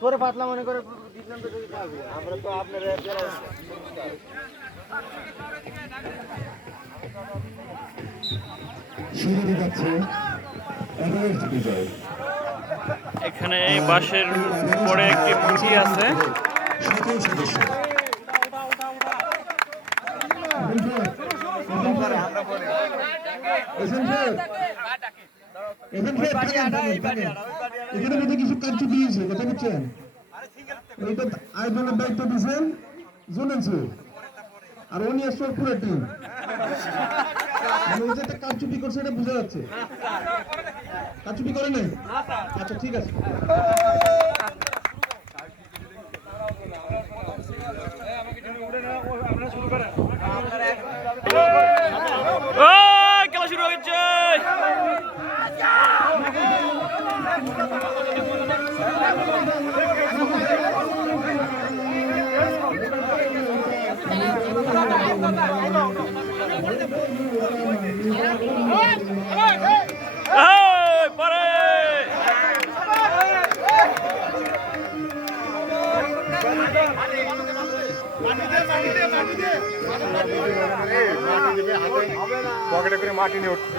তোরে পাতলা মনে করে আমরা তো আপনার এখানে বাঁশের পরে একটি মুঠি আছে। এখানে মধ্যে কিছু কাজ দিয়েছে, কথা বুঝছেন? এইটা আয়োজনের দায়িত্ব দিয়েছেন জুনেন্সু, আর উনি আসছে পুরো টিম। মানে যেটা কারচুপি করছে এটা বোঝা যাচ্ছে। কারচুপি করে নাই? আচ্ছা ঠিক আছে। খেলা শুরু হয়েছে। পকেটে করে মাটি নিয়ে উঠছে।